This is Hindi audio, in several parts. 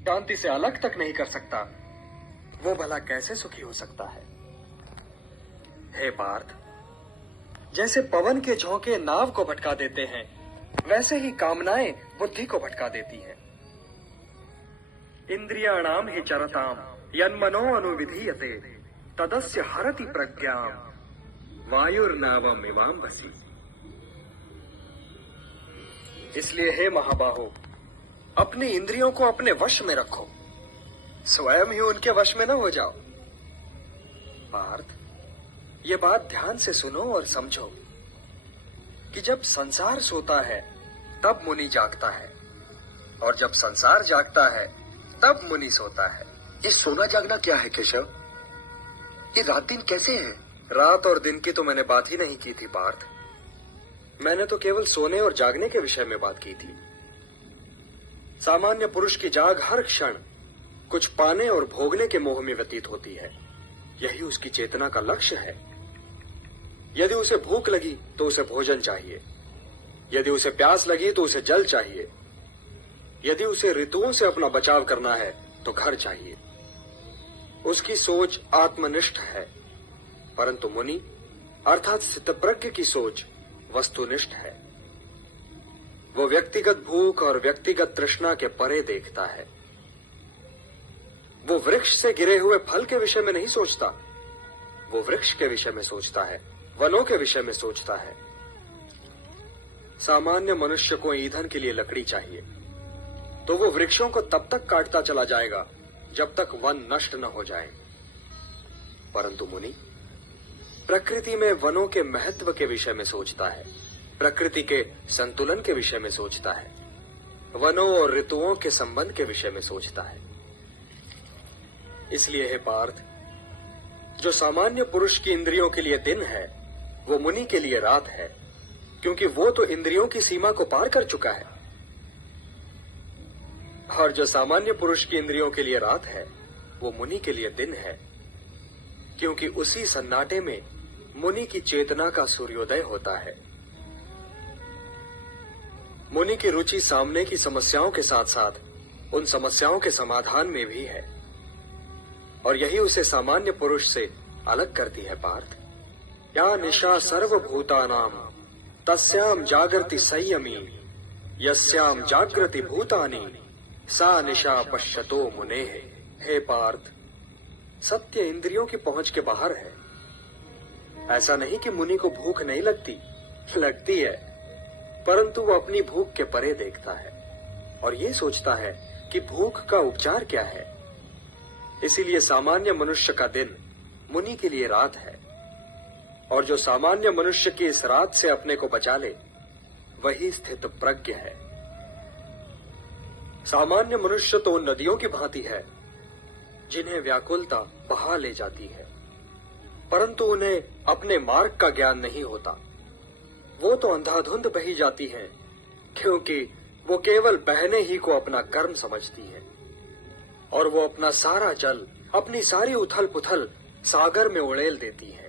शांति से अलग तक नहीं कर सकता, वो भला कैसे सुखी हो सकता है? हे पार्थ, जैसे पवन के झोंके नाव को भटका देते हैं, वैसे ही कामनाएं बुद्धि को भटका देती हैं। इंद्रियाणाम हि चरताम यन्मनो अनुविधीयते तदस्य हरति प्रज्ञाम वायुर्नावम इवाम वसी। इसलिए हे महाबाहो, अपनी इंद्रियों को अपने वश में रखो, स्वयं ही उनके वश में न हो जाओ। पार्थ, ये बात ध्यान से सुनो और समझो कि जब संसार सोता है तब मुनि जागता है, और जब संसार जागता है तब मुनि सोता है। ये सोना जागना क्या है केशव? ये रात दिन कैसे है? रात और दिन की तो मैंने बात ही नहीं की थी पार्थ। मैंने तो केवल सोने और जागने के विषय में बात की थी। सामान्य पुरुष की जाग हर क्षण कुछ पाने और भोगने के मोह में व्यतीत होती है। यही उसकी चेतना का लक्ष्य है। यदि उसे भूख लगी तो उसे भोजन चाहिए, यदि उसे प्यास लगी तो उसे जल चाहिए, यदि उसे ऋतुओं से अपना बचाव करना है तो घर चाहिए। उसकी सोच आत्मनिष्ठ है, परंतु मुनि अर्थात स्थितप्रज्ञ की सोच वस्तुनिष्ठ है। वो व्यक्तिगत भूख और व्यक्तिगत तृष्णा के परे देखता है। वो वृक्ष से गिरे हुए फल के विषय में नहीं सोचता, वो वृक्ष के विषय में सोचता है, वनों के विषय में सोचता है। सामान्य मनुष्य को ईंधन के लिए लकड़ी चाहिए, तो वो वृक्षों को तब तक काटता चला जाएगा जब तक वन नष्ट न हो जाए। परंतु मुनि प्रकृति में वनों के महत्व के विषय में सोचता है, प्रकृति के संतुलन के विषय में सोचता है, वनों और ऋतुओं के संबंध के विषय में सोचता है। इसलिए हे पार्थ, जो सामान्य पुरुष की इंद्रियों के लिए दिन है वो मुनि के लिए रात है, क्योंकि वो तो इंद्रियों की सीमा को पार कर चुका है। और जो सामान्य पुरुष की इंद्रियों के लिए रात है वो मुनि के लिए दिन है, क्योंकि उसी सन्नाटे में मुनि की चेतना का सूर्योदय होता है। मुनि की रुचि सामने की समस्याओं के साथ साथ उन समस्याओं के समाधान में भी है, और यही उसे सामान्य पुरुष से अलग करती है पार्थ। या निशा सर्वभूतानाम तस्याम जागृति संयमी यस्याम जागृति भूतानि सा निशा पश्यतो मुने। हे पार्थ, सत्य इंद्रियों की पहुंच के बाहर है। ऐसा नहीं कि मुनि को भूख नहीं लगती, लगती है, परंतु वो अपनी भूख के परे देखता है और ये सोचता है कि भूख का उपचार क्या है। इसीलिए सामान्य मनुष्य का दिन मुनि के लिए रात है, और जो सामान्य मनुष्य की इस रात से अपने को बचा ले वही स्थित प्रज्ञ है। सामान्य मनुष्य तो उन नदियों की भांति है जिन्हें व्याकुलता बहा ले जाती है, परंतु उन्हें अपने मार्ग का ज्ञान नहीं होता। वो तो अंधाधुंध बही जाती हैं, क्योंकि वो केवल बहने ही को अपना कर्म समझती है, और वो अपना सारा जल, अपनी सारी उथल पुथल सागर में उड़ेल देती है।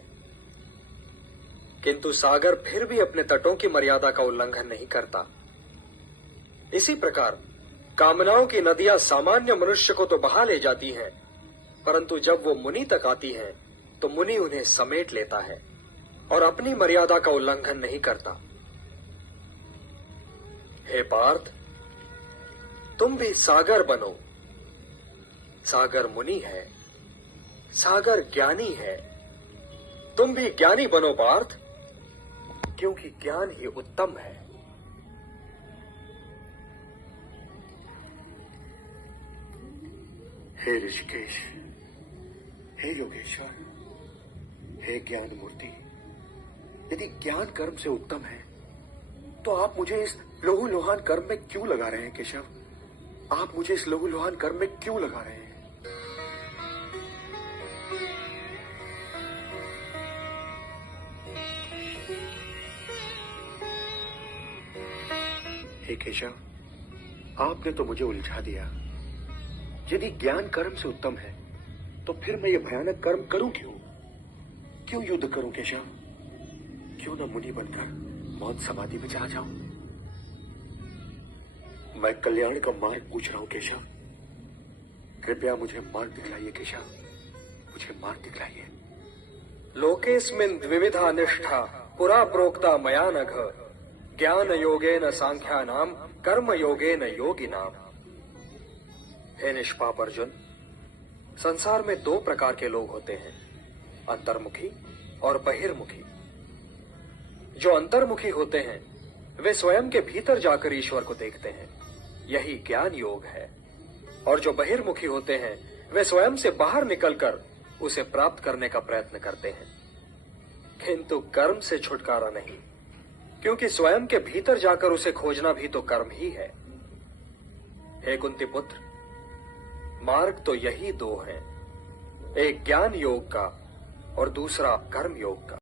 किंतु सागर फिर भी अपने तटों की मर्यादा का उल्लंघन नहीं करता। इसी प्रकार कामनाओं की नदियां सामान्य मनुष्य को तो बहा ले जाती हैं, परंतु जब वो मुनि तक आती हैं तो मुनि उन्हें समेट लेता है और अपनी मर्यादा का उल्लंघन नहीं करता। हे पार्थ, तुम भी सागर बनो। सागर मुनि है, सागर ज्ञानी है। तुम भी ज्ञानी बनो पार्थ, क्योंकि ज्ञान ही उत्तम है। हे ऋषिकेश, हे योगेश्वर, हे ज्ञान मूर्ति, यदि ज्ञान कर्म से उत्तम है तो आप मुझे इस लहू लुहान कर्म में क्यों लगा रहे हैं केशव? आप मुझे इस लहू लुहान कर्म में क्यों लगा रहे हैं? हे केशव, आपने तो मुझे उलझा दिया। यदि ज्ञान कर्म से उत्तम है तो फिर मैं ये भयानक कर्म करूं क्यों? क्यों युद्ध करूं केशव? क्यों न मुनि बनकर मौत समाधि में जा जाऊं? मैं कल्याण का मार्ग पूछ रहा हूं केशव, कृपया मुझे मार्ग दिखलाइए केशव, मुझे मार्ग दिखलाइए। लोकेस्मिन् द्विविधा निष्ठा पुरा प्रोक्ता मया नघ, ज्ञान योगेन सांख्यानां कर्म योगेन योगिनाम। हे निष्पाप अर्जुन, संसार में दो प्रकार के लोग होते हैं, अंतर्मुखी और बहिर्मुखी। जो अंतर्मुखी होते हैं वे स्वयं के भीतर जाकर ईश्वर को देखते हैं, यही ज्ञान योग है। और जो बहिर्मुखी होते हैं वे स्वयं से बाहर निकलकर उसे प्राप्त करने का प्रयत्न करते हैं, किंतु कर्म से छुटकारा नहीं, क्योंकि स्वयं के भीतर जाकर उसे खोजना भी तो कर्म ही है। हे कुंती पुत्र, मार्ग तो यही दो हैं, एक ज्ञान योग का और दूसरा कर्म योग का।